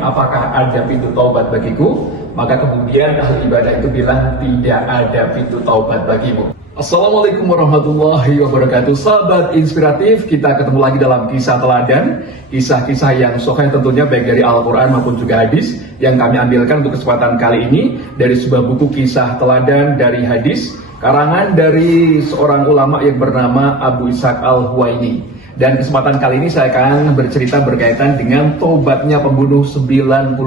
apakah ada pintu taubat bagiku? Maka kemudian ahli ibadah itu bilang, tidak ada pintu taubat bagimu. Assalamualaikum warahmatullahi wabarakatuh. Sahabat inspiratif, kita ketemu lagi dalam kisah teladan, kisah-kisah yang sahih tentunya baik dari Al-Quran maupun juga hadis, yang kami ambilkan untuk kesempatan kali ini dari sebuah buku kisah teladan dari hadis, karangan dari seorang ulama yang bernama Abu Ishaq Al-Huwaini. Dan kesempatan kali ini saya akan bercerita berkaitan dengan tobatnya pembunuh 99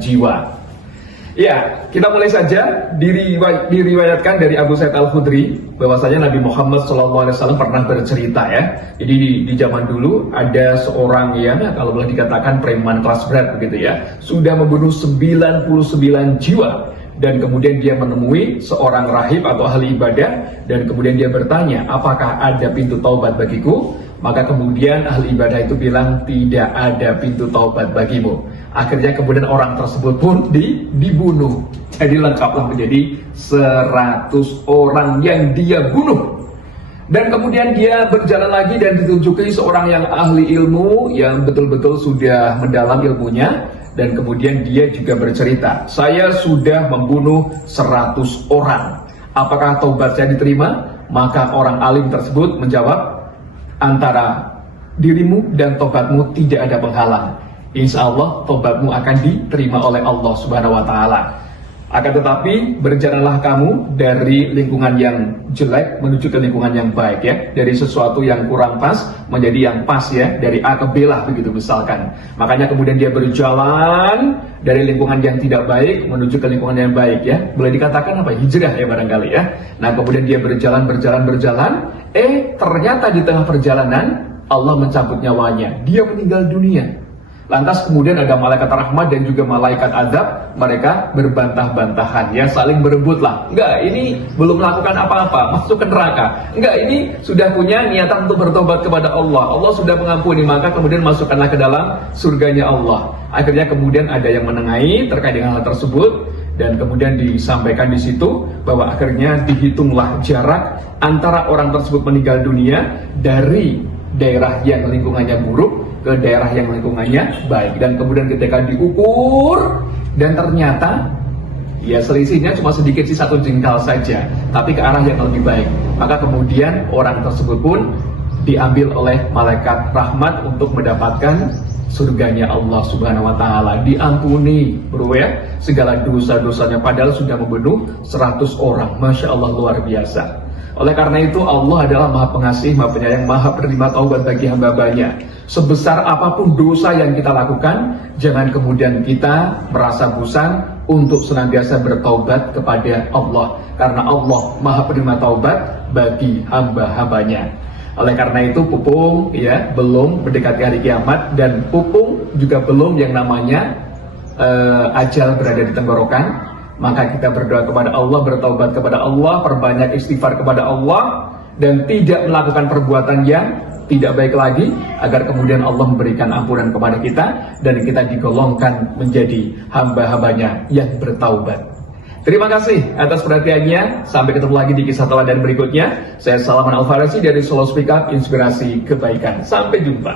jiwa. Ya, kita mulai saja. Diriwayatkan dari Abu Sa'id Al-Khudri bahwasanya Nabi Muhammad SAW pernah bercerita ya. Jadi di zaman dulu ada seorang yang kalau boleh dikatakan preman kelas berat begitu ya, sudah membunuh 99 jiwa. Dan kemudian dia menemui seorang rahib atau ahli ibadah, dan kemudian dia bertanya, apakah ada pintu taubat bagiku? Maka kemudian ahli ibadah itu bilang, tidak ada pintu taubat bagimu. Akhirnya kemudian orang tersebut pun dibunuh. Jadi lengkaplah menjadi 100 orang yang dia bunuh. Dan kemudian dia berjalan lagi dan ditunjuki seorang yang ahli ilmu, yang betul-betul sudah mendalam ilmunya. Dan kemudian dia juga bercerita, saya sudah membunuh 100 orang. Apakah taubat saya diterima? Maka orang alim tersebut menjawab, antara dirimu dan tobatmu tidak ada penghalang. Insya Allah tobatmu akan diterima oleh Allah Subhanahu wa Ta'ala. Akan tetapi berjalanlah kamu dari lingkungan yang jelek menuju ke lingkungan yang baik ya. Dari sesuatu yang kurang pas menjadi yang pas ya. Dari A ke B lah begitu misalkan. Makanya kemudian dia berjalan dari lingkungan yang tidak baik menuju ke lingkungan yang baik ya. Boleh dikatakan apa? Hijrah ya barangkali ya. Nah kemudian dia berjalan. Ternyata di tengah perjalanan Allah mencabut nyawanya. Dia meninggal dunia. Lantas kemudian ada malaikat rahmat dan juga malaikat azab, mereka berbantah-bantahan, ya saling berebut lah. Enggak, ini belum melakukan apa-apa, masuk ke neraka. Enggak, ini sudah punya niatan untuk bertobat kepada Allah. Allah sudah mengampuni, maka kemudian masukkanlah ke dalam surganya Allah. Akhirnya kemudian ada yang menengahi terkait dengan hal tersebut, dan kemudian disampaikan di situ bahwa akhirnya dihitunglah jarak antara orang tersebut meninggal dunia dari daerah yang lingkungannya buruk ke daerah yang lingkungannya baik. Dan kemudian ketika diukur dan ternyata ya selisihnya cuma sedikit sih, 1 jengkal saja, tapi ke arah yang lebih baik. Maka kemudian orang tersebut pun diambil oleh malaikat rahmat untuk mendapatkan surganya Allah Subhanahu wa Ta'ala. Diampuni bro ya segala dosa-dosanya, padahal sudah membunuh 100 orang. Masya Allah, luar biasa. Oleh karena itu Allah adalah Maha Pengasih, Maha Penyayang, Maha Penerima taubat bagi hamba-hambanya. Sebesar apapun dosa yang kita lakukan, jangan kemudian kita merasa bosan untuk senantiasa bertaubat kepada Allah. Karena Allah Maha Penerima taubat bagi hamba-hambanya. Oleh karena itu Pupung ya belum mendekati hari kiamat, dan Pupung juga belum yang namanya ajal berada di tenggorokan. Maka kita berdoa kepada Allah, bertaubat kepada Allah, perbanyak istighfar kepada Allah, dan tidak melakukan perbuatan yang tidak baik lagi, agar kemudian Allah memberikan ampunan kepada kita, dan kita digolongkan menjadi hamba-hambanya yang bertaubat. Terima kasih atas perhatiannya. Sampai ketemu lagi di kisah teladan berikutnya. Saya Salman Al-Farisi dari Solo Speak Up, inspirasi kebaikan. Sampai jumpa.